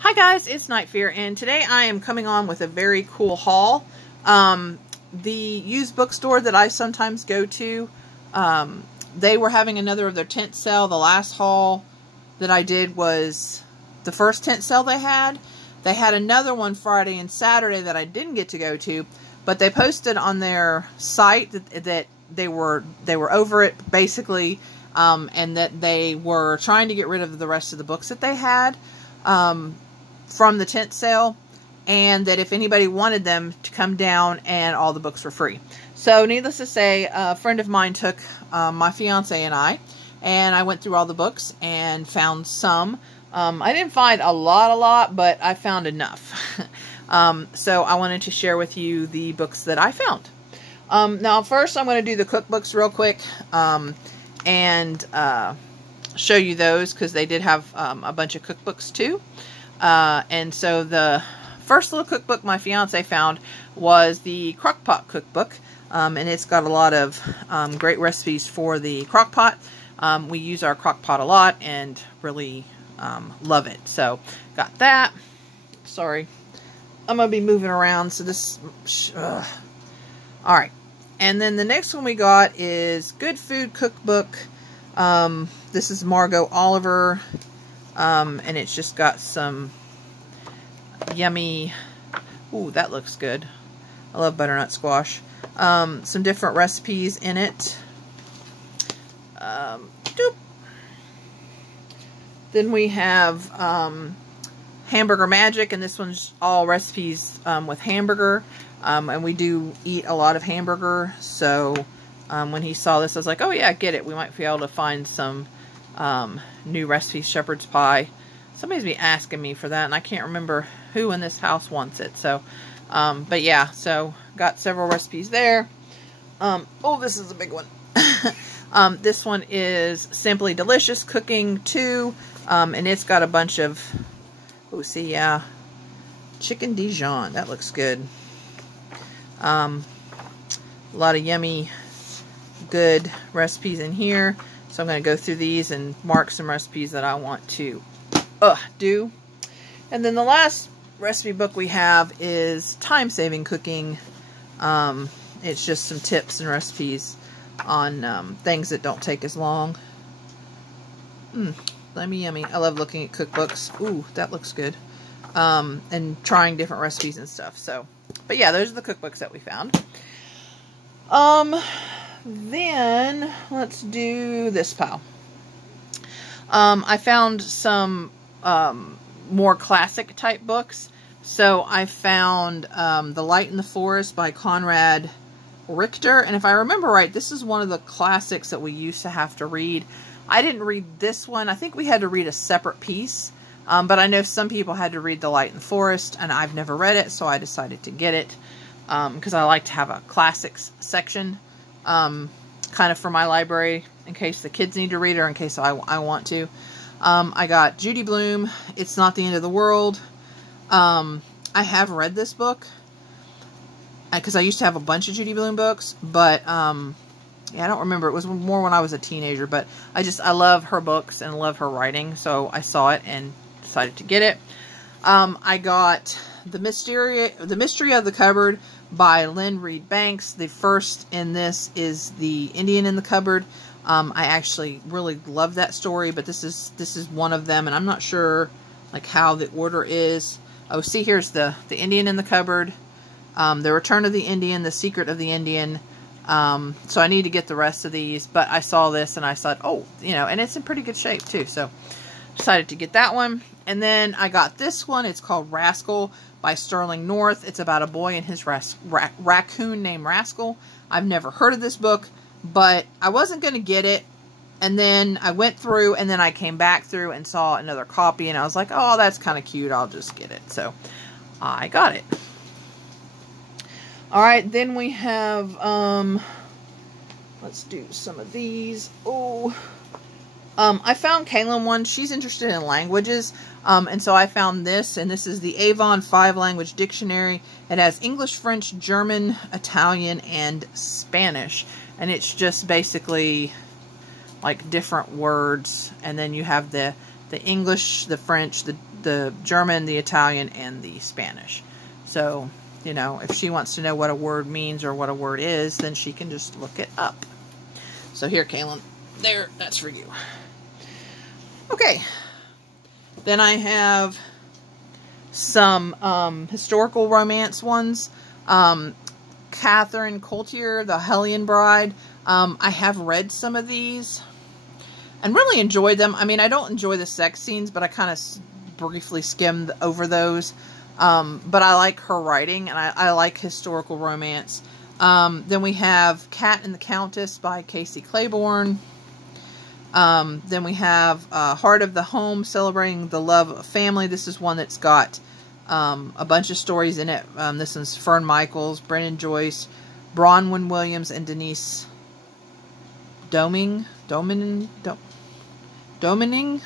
Hi guys, it's Night Fear, and today I am coming on with a very cool haul. The used bookstore that I sometimes go to, they were having another of their tent sale. The last haul that I did was the first tent sale they had. They had another one Friday and Saturday that I didn't get to go to, but they posted on their site that they were over it basically, and that they were trying to get rid of the rest of the books that they had from the tent sale, and that if anybody wanted them to come down, and all the books were free. So needless to say, a friend of mine took my fiance and I went through all the books and found some. I didn't find a lot, but I found enough. So I wanted to share with you the books that I found. Now first I'm going to do the cookbooks real quick, and show you those, because they did have a bunch of cookbooks too. And so the first little cookbook my fiance found was the Crock-Pot cookbook, and it's got a lot of great recipes for the Crock-Pot. We use our Crock-Pot a lot and really love it. So got that. Sorry, I'm gonna be moving around, so this all right. And then the next one we got is Good Food Cookbook. This is Margot Oliver, and it's just got some yummy, ooh, that looks good. I love butternut squash. Some different recipes in it. Doop. Then we have Hamburger Magic, and this one's all recipes with hamburger. And we do eat a lot of hamburger, so when he saw this, I was like, oh yeah, get it. We might be able to find some new recipes. Shepherd's pie. Somebody's been asking me for that, and I can't remember who in this house wants it. So, but yeah, so got several recipes there. Oh, this is a big one. This one is Simply Delicious Cooking 2, and it's got a bunch of, oh, see, yeah, chicken Dijon. That looks good. A lot of yummy, good recipes in here. So I'm going to go through these and mark some recipes that I want to do. And then the last recipe book we have is Time-Saving Cooking. It's just some tips and recipes on things that don't take as long. Yummy. I love looking at cookbooks. Ooh, that looks good. And trying different recipes and stuff. So, but yeah, those are the cookbooks that we found. Then let's do this pile. I found some more classic type books. So I found The Light in the Forest by Conrad Richter, and if I remember right, this is one of the classics that we used to have to read. I didn't read this one. I think we had to read a separate piece, but I know some people had to read The Light in the Forest, and I've never read it, so I decided to get it because I like to have a classics section kind of for my library in case the kids need to read, or in case I want to. I got Judy Blume, It's Not the End of the World. I have read this book because I used to have a bunch of Judy Blume books, but yeah, I don't remember. It was more when I was a teenager, but I love her books and love her writing, so I saw it and decided to get it. I got The Mystery of the Cupboard by Lynn Reed Banks. The first in this is The Indian in the Cupboard. I actually really love that story, but this is one of them, and I'm not sure like how the order is. Oh, see, here's the Indian in the Cupboard, The Return of the Indian, The Secret of the Indian. So I need to get the rest of these, but I saw this and I thought, oh, you know, and it's in pretty good shape too, so decided to get that one. And then I got this one. It's called Rascal by Sterling North. It's about a boy and his raccoon named Rascal. I've never heard of this book, but I wasn't going to get it. And then I went through, and then I came back through and saw another copy, and I was like, oh, that's kind of cute. I'll just get it. So I got it. All right, then we have, let's do some of these. Oh, I found Kaylin one. She's interested in languages, and so I found this, and this is the Avon 5-Language Dictionary. It has English, French, German, Italian, and Spanish, and it's just basically like different words, and then you have the English, the French, the the German, the Italian, and the Spanish. So, you know, if she wants to know what a word means or what a word is, then she can just look it up. So here, Kaylin, there, that's for you. Okay. Then I have some historical romance ones. Catherine Coulter, The Hellion Bride. I have read some of these and really enjoyed them. I mean, I don't enjoy the sex scenes, but I kind of briefly skimmed over those. But I like her writing, and I like historical romance. Then we have Cat and the Countess by Casey Claiborne. Then we have Heart of the Home, celebrating the love of family. This is one that's got a bunch of stories in it. This one's Fern Michaels, Brennan Joyce, Bronwyn Williams, and Denise Domining.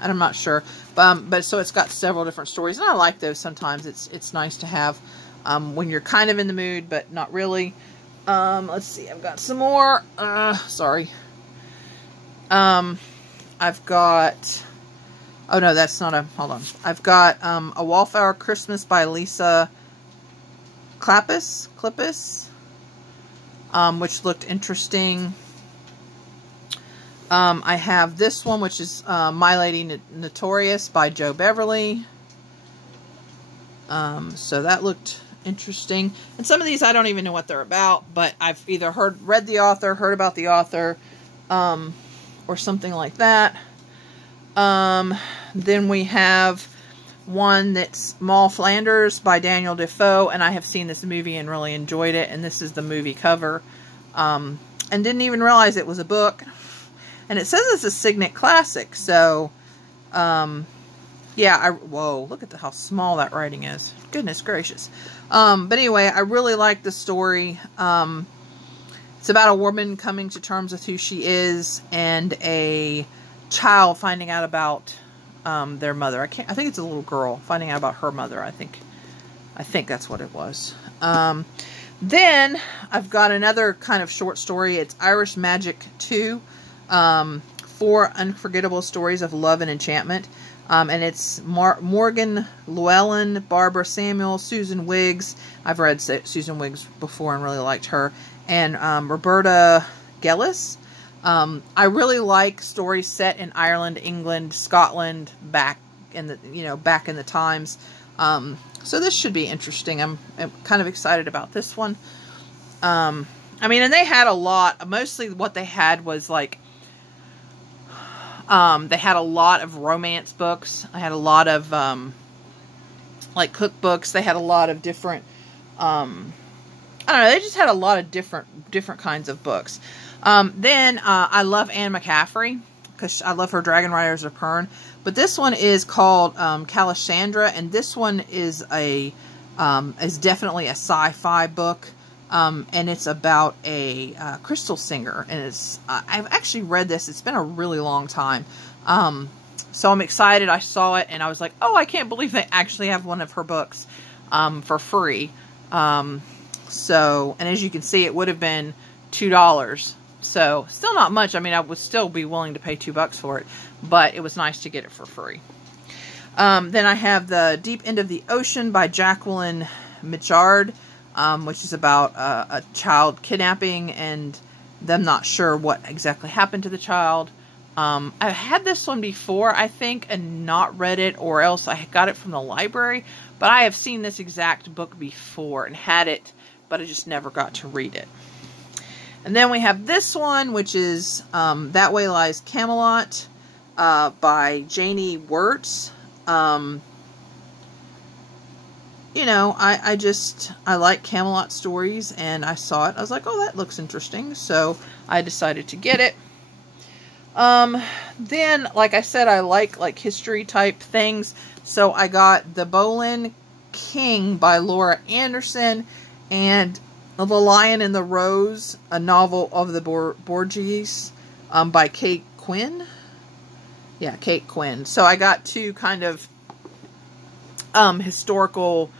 I'm not sure. But so it's got several different stories, and I like those sometimes. It's nice to have when you're kind of in the mood, but not really. Let's see, I've got some more. Sorry. I've got... Oh, no, that's not a... Hold on. I've got A Wallflower Christmas by Lisa Klappas, which looked interesting. I have this one, which is My Lady Notorious by Joe Beverly. So that looked interesting. And some of these I don't even know what they're about, but I've either read the author, heard about the author, or something like that. Then we have one that's Moll Flanders by Daniel Defoe, and I have seen this movie and really enjoyed it, and this is the movie cover. And didn't even realize it was a book. And it says it's a Signet Classic, so, yeah, whoa, look at how small that writing is. Goodness gracious. But anyway, I really like the story. It's about a woman coming to terms with who she is, and a child finding out about their mother. I think it's a little girl finding out about her mother. I think that's what it was. Then I've got another kind of short story. It's Irish Magic 2. 4 unforgettable stories of love and enchantment. And it's Morgan Llewellyn, Barbara Samuel, Susan Wiggs. I've read Susan Wiggs before and really liked her. And Roberta Gellis. I really like stories set in Ireland, England, Scotland, back in the times. So this should be interesting. I'm kind of excited about this one. I mean, and they had a lot. Mostly what they had was like, they had a lot of romance books. I had a lot of like cookbooks. They had a lot of different. I don't know. They just had a lot of different kinds of books. Then I love Anne McCaffrey because I love her Dragon Riders of Pern. But this one is called Calashandra, and this one is definitely a sci-fi book. And it's about a crystal singer, and I've actually read this. It's been a really long time. So I'm excited. I saw it and I was like, oh, I can't believe they actually have one of her books for free. So, and as you can see, it would have been $2. So still not much. I mean, I would still be willing to pay $2 for it, but it was nice to get it for free. Then I have The Deep End of the Ocean by Jacqueline Mitchard, which is about a child kidnapping and them not sure what exactly happened to the child. I've had this one before, I think, and not read it, or else I got it from the library. But I have seen this exact book before and had it, but I just never got to read it. And then we have this one, which is That Way Lies Camelot by Janie Wirtz. You know, I like Camelot stories, and I saw it. I was like, oh, that looks interesting. So I decided to get it. Then, like I said, I like history type things. So I got The Boleyn King by Laura Anderson, and The Lion and the Rose, a novel of the Borgias, by Kate Quinn. Yeah, Kate Quinn. So I got two kind of historical,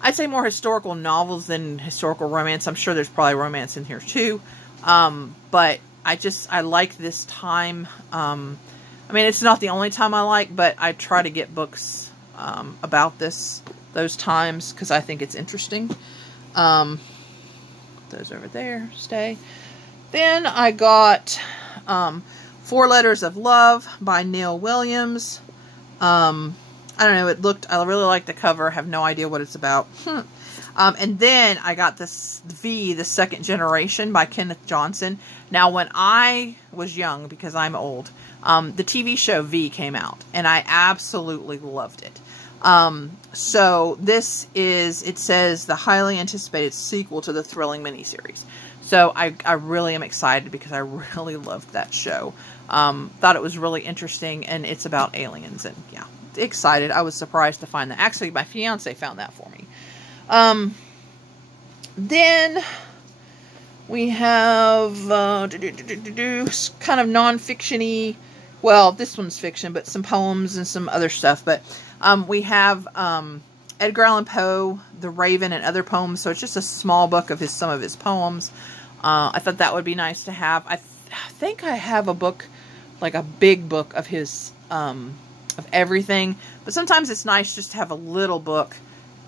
I'd say more historical novels than historical romance. I'm sure there's probably romance in here too. But I like this time. I mean, it's not the only time I like, but I try to get books about those times, because I think it's interesting. Those over there, stay. Then I got 4 Letters of Love by Neil Williams. I don't know, I really like the cover, have no idea what it's about. And then I got this V, The Second Generation by Kenneth Johnson. Now, when I was young, because I'm old, the TV show V came out, and I absolutely loved it. So this is, it says, the highly anticipated sequel to the thrilling miniseries. So I really am excited, because I really loved that show. Thought it was really interesting, and it's about aliens, and yeah, excited. I was surprised to find that. Actually, my fiance found that for me. Then we have kind of non-fiction-y, well, this one's fiction, but some poems and some other stuff. But we have Edgar Allan Poe, The Raven, and Other Poems. So it's just a small book of some of his poems. I thought that would be nice to have. I think I have a book, like a big book of his, of everything. But sometimes it's nice just to have a little book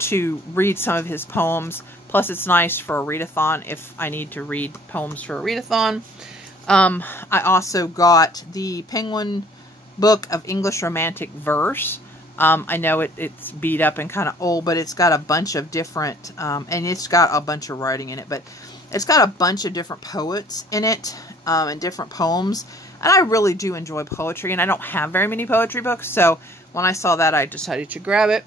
to read some of his poems. Plus, it's nice for a readathon if I need to read poems for a readathon. I also got the Penguin Book of English Romantic Verse. I know it's beat up and kind of old, but it's got a bunch of different, and it's got a bunch of writing in it, but it's got a bunch of different poets in it, and different poems. And I really do enjoy poetry, and I don't have very many poetry books, so when I saw that, I decided to grab it.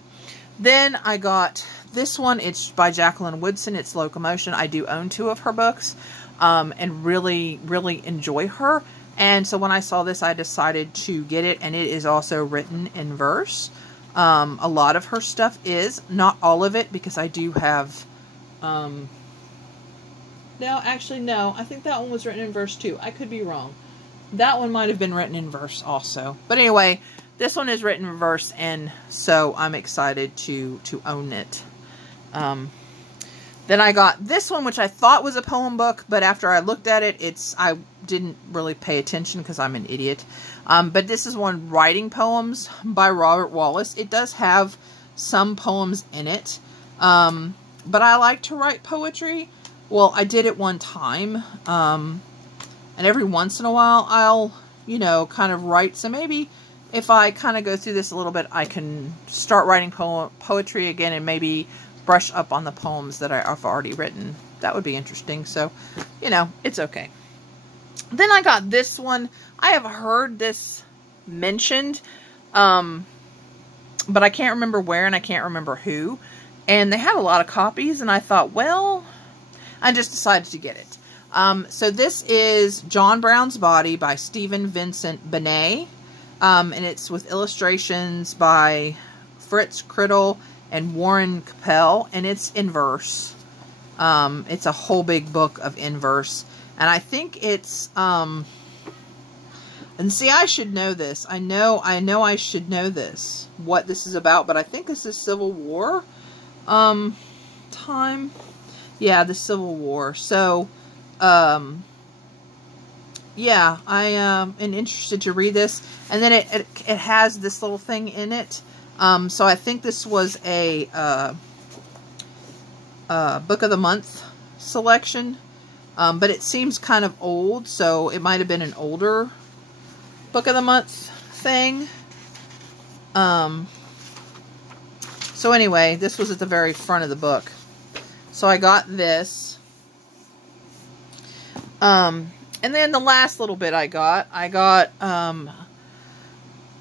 Then I got this one. It's by Jacqueline Woodson. It's Locomotion. I do own 2 of her books, and really, really enjoy her. And so when I saw this, I decided to get it, and it is also written in verse. A lot of her stuff is, not all of it, because I do have, no, actually, no, I think that one was written in verse too. I could be wrong. That one might have been written in verse also. But anyway, this one is written in verse, and so I'm excited to own it. Then I got this one, which I thought was a poem book, but after I looked at it, I didn't really pay attention because I'm an idiot. But this is one, Writing Poems by Robert Wallace. It does have some poems in it, but I like to write poetry. Well, I did it one time, and every once in a while I'll, kind of write. So maybe if I kind of go through this a little bit, I can start writing poetry again, and maybe brush up on the poems that I've already written. That would be interesting. So, it's okay. Then I got this one. I have heard this mentioned, but I can't remember where, and I can't remember who. And they had a lot of copies, and I thought, well, I just decided to get it. So this is John Brown's Body by Stephen Vincent Benet. And it's with illustrations by Fritz Criddle and Warren Capel, and it's in verse. It's a whole big book of in verse. And I think it's, and see, I should know this. I know I should know this, what this is about, but I think this is Civil War, time. Yeah, the Civil War. So, yeah, I am interested to read this. And then it has this little thing in it. So I think this was a Book of the Month selection. But it seems kind of old, so it might have been an older Book of the Month thing. So anyway, this was at the very front of the book. So I got this. And then the last little bit I got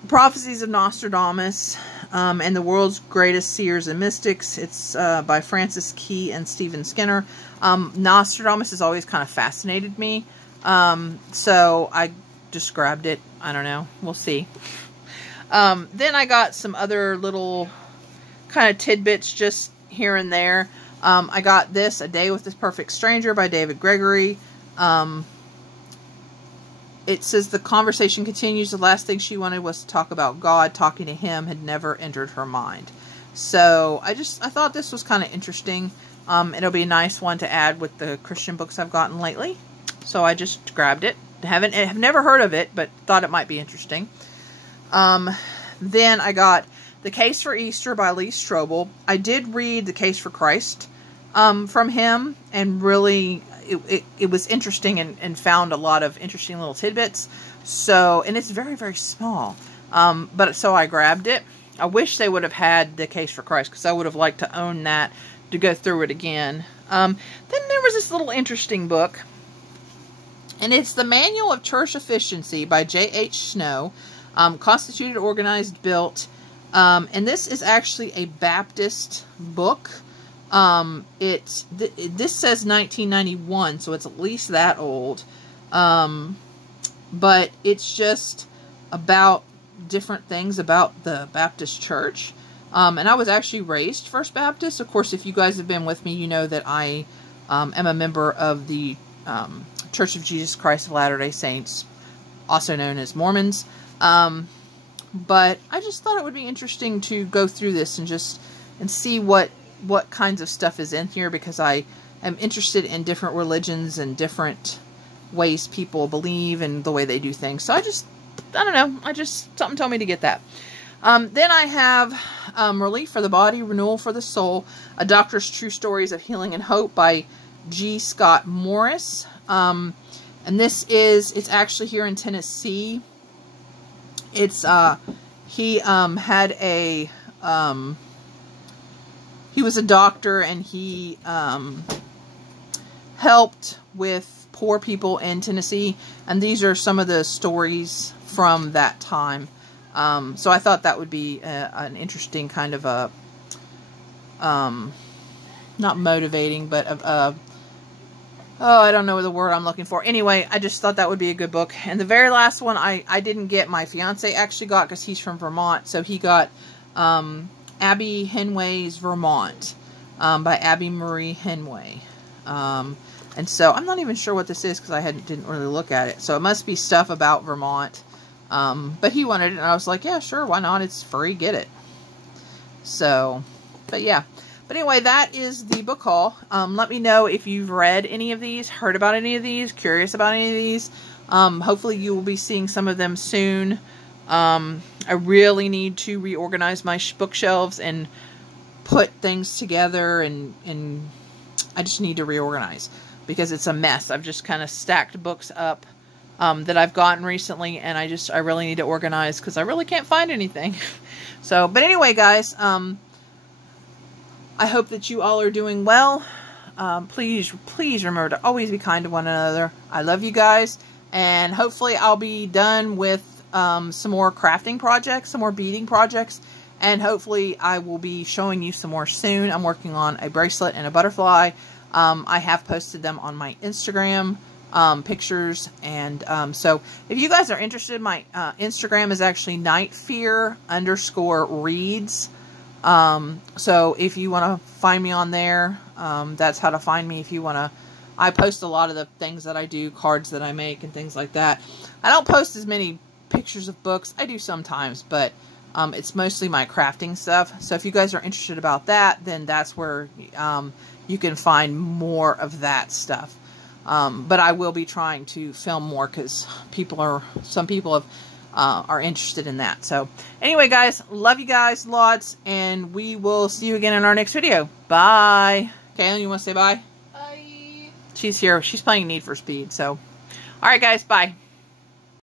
Prophecies of Nostradamus, and the World's Greatest Seers and Mystics. It's by Francis Key and Stephen Skinner. Nostradamus has always kind of fascinated me, so I just grabbed it. I don't know. We'll see. Then I got some other little kind of tidbits just here and there. I got this, A Day with the Perfect Stranger by David Gregory. It says the conversation continues. The last thing she wanted was to talk about God. Talking to him had never entered her mind. So I thought this was kind of interesting. It'll be a nice one to add with the Christian books I've gotten lately. So I just grabbed it. Have never heard of it, but thought it might be interesting. Then I got The Case for Easter by Lee Strobel. I did read The Case for Christ from him, and really it was interesting, and found a lot of interesting little tidbits. So, and it's very, very small. But so I grabbed it. I wish they would have had The Case for Christ, because I would have liked to own that to go through it again. Then there was this little interesting book, and it's The Manual of Church Efficiency by J.H. Snow, Constituted, Organized, Built. And this is actually a Baptist book. This says 1991, so it's at least that old. But it's just about different things about the Baptist church. And I was actually raised First Baptist. Of course, if you guys have been with me, you know that I am a member of the Church of Jesus Christ of Latter-day Saints, also known as Mormons. But I just thought it would be interesting to go through this and see what kinds of stuff is in here, because I am interested in different religions and different ways people believe and the way they do things. So I don't know, something told me to get that. Then I have Relief for the Body, Renewal for the Soul, A Doctor's True Stories of Healing and Hope by G. Scott Morris. And it's actually here in Tennessee. It's, he had a, he was a doctor, and he helped with poor people in Tennessee, and these are some of the stories from that time. So I thought that would be an interesting kind of a, not motivating, but I don't know the word I'm looking for. Anyway, I just thought that would be a good book. And the very last one I didn't get. My fiance actually got, because he's from Vermont. So he got Abby Henway's Vermont by Abby Marie Henway. And so I'm not even sure what this is, because I didn't really look at it. So it must be stuff about Vermont. But he wanted it, and I was like, yeah, sure, why not? It's free, get it. So, but yeah. But anyway, that is the book haul. Let me know if you've read any of these, heard about any of these, curious about any of these. Hopefully you will be seeing some of them soon. I really need to reorganize my bookshelves and put things together, and I just need to reorganize, because it's a mess. I've just kind of stacked books up that I've gotten recently, and I really need to organize, because I really can't find anything. So, but anyway, guys, I hope that you all are doing well. Please remember to always be kind to one another. I love you guys, and hopefully I'll be done with some more crafting projects, some more beading projects, and hopefully I will be showing you some more soon. I'm working on a bracelet and a butterfly. I have posted them on my Instagram pictures, and so if you guys are interested, my Instagram is actually nightfear_reads. So if you want to find me on there, that's how to find me. If you want to, I post a lot of the things that I do, cards that I make and things like that. I don't post as many pictures of books. I do sometimes, but, it's mostly my crafting stuff. So if you guys are interested about that, then that's where, you can find more of that stuff. But I will be trying to film more, because some people are interested in that. So anyway, guys, love you guys lots, and we will see you again in our next video. Bye. Kaylin, you want to say bye? Bye. She's here. She's playing Need for Speed. So, all right, guys, bye.